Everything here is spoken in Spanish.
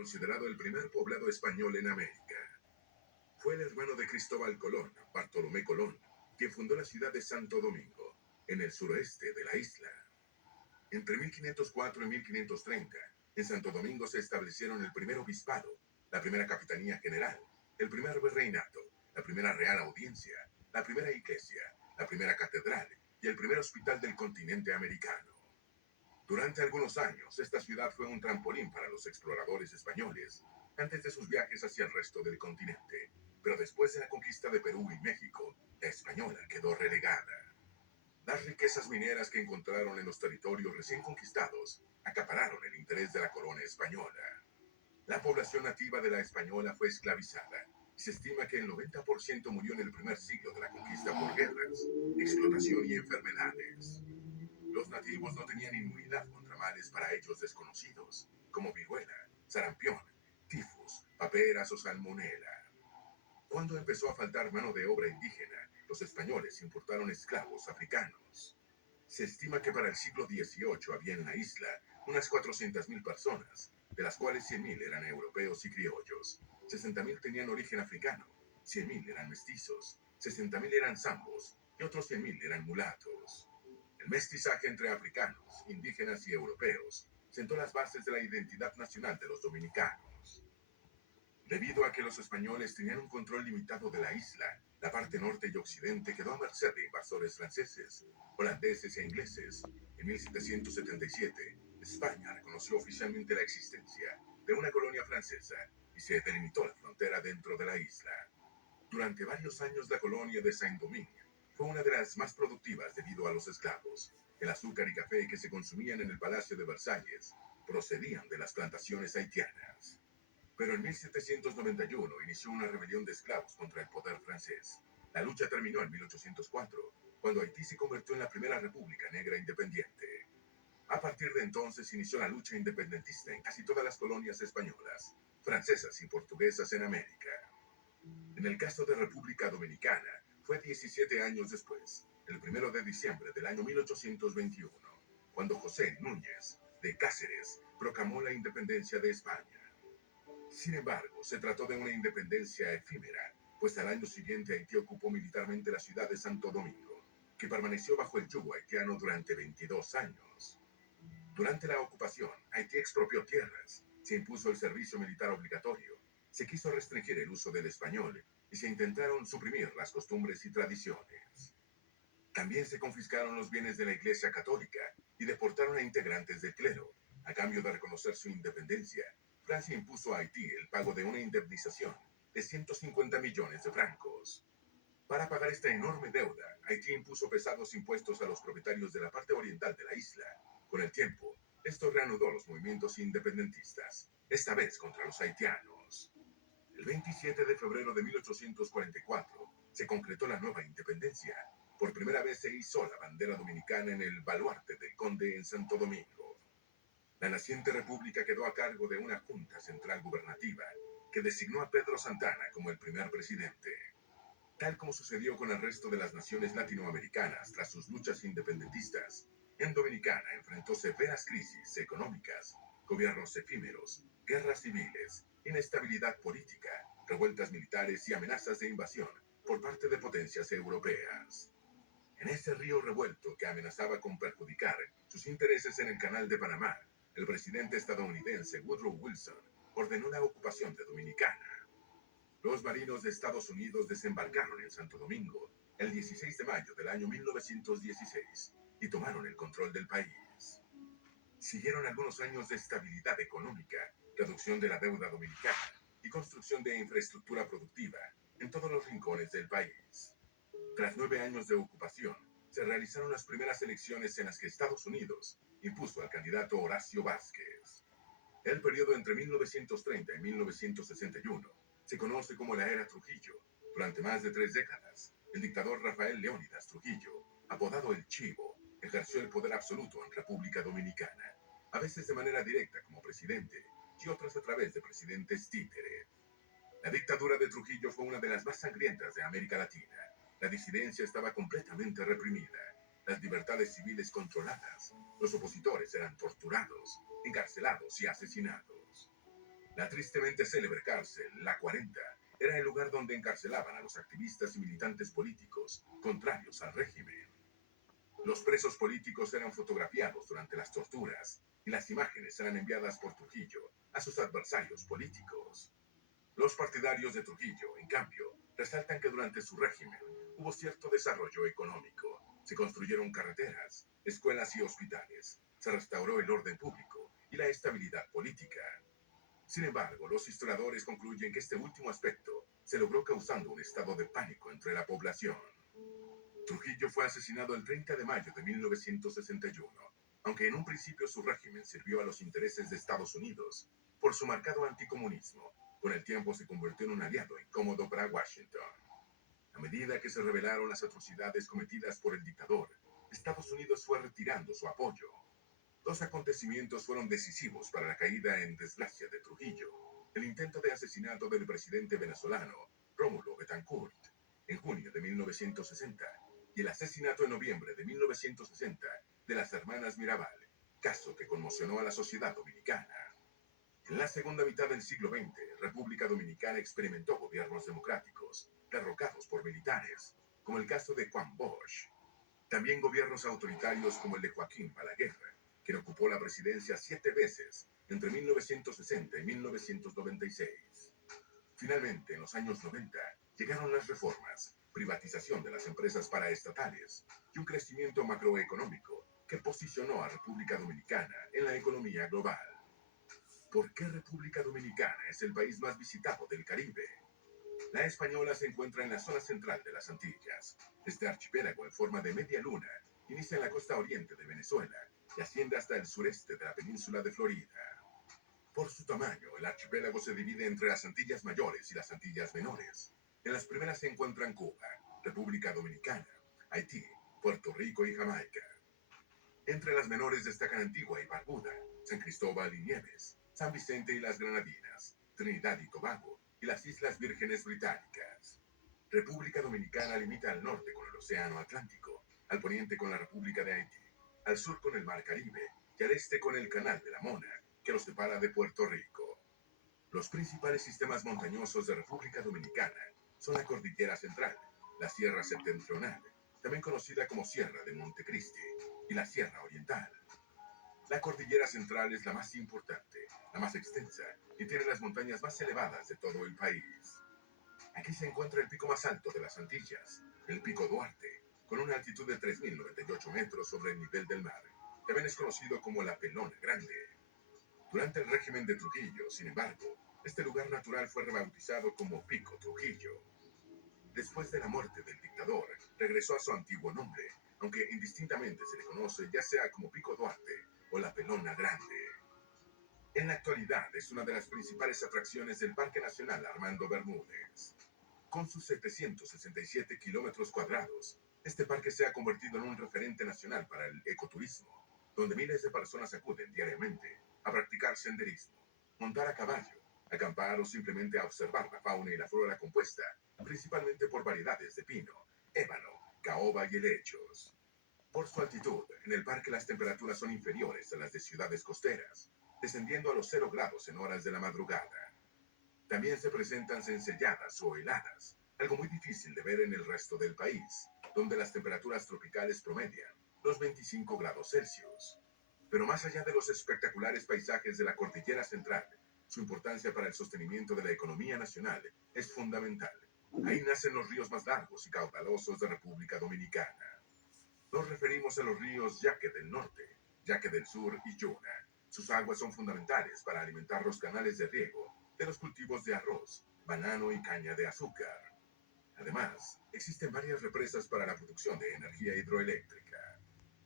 considerado el primer poblado español en América. Fue el hermano de Cristóbal Colón, Bartolomé Colón, quien fundó la ciudad de Santo Domingo, en el suroeste de la isla. Entre 1504 y 1530, en Santo Domingo se establecieron el primer obispado, la primera capitanía general, el primer virreinato, la primera real audiencia, la primera iglesia, la primera catedral y el primer hospital del continente americano. Durante algunos años, esta ciudad fue un trampolín para los exploradores españoles, antes de sus viajes hacia el resto del continente. Pero después de la conquista de Perú y México, la española quedó relegada. Las riquezas mineras que encontraron en los territorios recién conquistados acapararon el interés de la corona española. La población nativa de la española fue esclavizada y se estima que el 90% murió en el primer siglo de la conquista por guerras, explotación y enfermedades. Los nativos no tenían inmunidad contra males para ellos desconocidos, como viruela, sarampión, tifus, paperas o salmonela. Cuando empezó a faltar mano de obra indígena, los españoles importaron esclavos africanos. Se estima que para el siglo XVIII había en la isla unas 400.000 personas, de las cuales 100.000 eran europeos y criollos, 60.000 tenían origen africano, 100.000 eran mestizos, 60.000 eran zambos y otros 100.000 eran mulatos. El mestizaje entre africanos, indígenas y europeos sentó las bases de la identidad nacional de los dominicanos. Debido a que los españoles tenían un control limitado de la isla, la parte norte y occidente quedó a merced de invasores franceses, holandeses e ingleses. En 1777, España reconoció oficialmente la existencia de una colonia francesa y se delimitó la frontera dentro de la isla. Durante varios años la colonia de Saint-Domingue fue una de las más productivas debido a los esclavos. El azúcar y café que se consumían en el Palacio de Versalles procedían de las plantaciones haitianas. Pero en 1791 inició una rebelión de esclavos contra el poder francés. La lucha terminó en 1804, cuando Haití se convirtió en la primera república negra independiente. A partir de entonces inició la lucha independentista en casi todas las colonias españolas, francesas y portuguesas en América. En el caso de República Dominicana, fue 17 años después, el 1 de diciembre del año 1821, cuando José Núñez de Cáceres proclamó la independencia de España. Sin embargo, se trató de una independencia efímera, pues al año siguiente Haití ocupó militarmente la ciudad de Santo Domingo, que permaneció bajo el yugo haitiano durante 22 años. Durante la ocupación, Haití expropió tierras, se impuso el servicio militar obligatorio, se quiso restringir el uso del español y se intentaron suprimir las costumbres y tradiciones. También se confiscaron los bienes de la Iglesia Católica y deportaron a integrantes del clero. A cambio de reconocer su independencia, Francia impuso a Haití el pago de una indemnización de 150 millones de francos. Para pagar esta enorme deuda, Haití impuso pesados impuestos a los propietarios de la parte oriental de la isla. Con el tiempo, esto reanudó los movimientos independentistas, esta vez contra los haitianos. El 27 de febrero de 1844 se concretó la nueva independencia. Por primera vez se izó la bandera dominicana en el baluarte del Conde en Santo Domingo. La naciente república quedó a cargo de una junta central gubernativa que designó a Pedro Santana como el primer presidente. Tal como sucedió con el resto de las naciones latinoamericanas tras sus luchas independentistas, en Dominicana enfrentó severas crisis económicas, gobiernos efímeros, guerras civiles, inestabilidad política, revueltas militares y amenazas de invasión por parte de potencias europeas. En ese río revuelto que amenazaba con perjudicar sus intereses en el Canal de Panamá, el presidente estadounidense Woodrow Wilson ordenó la ocupación de Dominicana. Los marinos de Estados Unidos desembarcaron en Santo Domingo el 16 de mayo del año 1916 y tomaron el control del país. Siguieron algunos años de estabilidad económica, reducción de la deuda dominicana y construcción de infraestructura productiva en todos los rincones del país. Tras 9 años de ocupación, se realizaron las primeras elecciones en las que Estados Unidos impuso al candidato Horacio Vázquez. El periodo entre 1930 y 1961 se conoce como la Era Trujillo. Durante más de 3 décadas, el dictador Rafael Leónidas Trujillo, apodado El Chivo, ejerció el poder absoluto en República Dominicana, a veces de manera directa como presidente y otras a través de presidentes títere. La dictadura de Trujillo fue una de las más sangrientas de América Latina. La disidencia estaba completamente reprimida, las libertades civiles controladas, los opositores eran torturados, encarcelados y asesinados. La tristemente célebre cárcel, La 40, era el lugar donde encarcelaban a los activistas y militantes políticos contrarios al régimen. Los presos políticos eran fotografiados durante las torturas y las imágenes eran enviadas por Trujillo a sus adversarios políticos. Los partidarios de Trujillo, en cambio, resaltan que durante su régimen hubo cierto desarrollo económico. Se construyeron carreteras, escuelas y hospitales, se restauró el orden público y la estabilidad política. Sin embargo, los historiadores concluyen que este último aspecto se logró causando un estado de pánico entre la población. Trujillo fue asesinado el 30 de mayo de 1961, aunque en un principio su régimen sirvió a los intereses de Estados Unidos por su marcado anticomunismo. Con el tiempo se convirtió en un aliado incómodo para Washington. A medida que se revelaron las atrocidades cometidas por el dictador, Estados Unidos fue retirando su apoyo. Dos acontecimientos fueron decisivos para la caída en desgracia de Trujillo: el intento de asesinato del presidente venezolano Rómulo Betancourt en junio de 1960 y el asesinato en noviembre de 1960 de las hermanas Mirabal, caso que conmocionó a la sociedad dominicana. En la segunda mitad del siglo XX, República Dominicana experimentó gobiernos democráticos, derrocados por militares, como el caso de Juan Bosch. También gobiernos autoritarios como el de Joaquín Balaguer, quien ocupó la presidencia 7 veces entre 1960 y 1996. Finalmente, en los años 90, llegaron las reformas, privatización de las empresas paraestatales y un crecimiento macroeconómico que posicionó a República Dominicana en la economía global. ¿Por qué República Dominicana es el país más visitado del Caribe? La Española se encuentra en la zona central de las Antillas. Este archipiélago en forma de media luna inicia en la costa oriente de Venezuela y asciende hasta el sureste de la península de Florida. Por su tamaño, el archipiélago se divide entre las Antillas Mayores y las Antillas Menores. En las primeras se encuentran Cuba, República Dominicana, Haití, Puerto Rico y Jamaica. Entre las menores destacan Antigua y Barbuda, San Cristóbal y Nieves, San Vicente y las Granadinas, Trinidad y Tobago y las Islas Vírgenes Británicas. República Dominicana limita al norte con el Océano Atlántico, al poniente con la República de Haití, al sur con el Mar Caribe y al este con el Canal de la Mona, que los separa de Puerto Rico. Los principales sistemas montañosos de República Dominicana son la Cordillera Central, la Sierra Septentrional, también conocida como Sierra de Montecristi, y la Sierra Oriental. La Cordillera Central es la más importante, la más extensa y tiene las montañas más elevadas de todo el país. Aquí se encuentra el pico más alto de las Antillas, el Pico Duarte, con una altitud de 3.098 metros sobre el nivel del mar. También es conocido como la Pelona Grande. Durante el régimen de Trujillo, sin embargo, este lugar natural fue rebautizado como Pico Trujillo. Después de la muerte del dictador, regresó a su antiguo nombre, aunque indistintamente se le conoce ya sea como Pico Duarte o la Pelona Grande. En la actualidad es una de las principales atracciones del Parque Nacional Armando Bermúdez. Con sus 767 kilómetros cuadrados, este parque se ha convertido en un referente nacional para el ecoturismo, donde miles de personas acuden diariamente a practicar senderismo, montar a caballo, acampar o simplemente a observar la fauna y la flora compuesta principalmente por variedades de pino, ébano, caoba y helechos. Por su altitud, en el parque las temperaturas son inferiores a las de ciudades costeras, descendiendo a los 0 grados en horas de la madrugada. También se presentan censelladas o heladas, algo muy difícil de ver en el resto del país, donde las temperaturas tropicales promedian los 25 grados Celsius. Pero más allá de los espectaculares paisajes de la Cordillera Central, su importancia para el sostenimiento de la economía nacional es fundamental. Ahí nacen los ríos más largos y caudalosos de República Dominicana. Nos referimos a los ríos Yaque del Norte, Yaque del Sur y Yuna. Sus aguas son fundamentales para alimentar los canales de riego de los cultivos de arroz, banano y caña de azúcar. Además, existen varias represas para la producción de energía hidroeléctrica.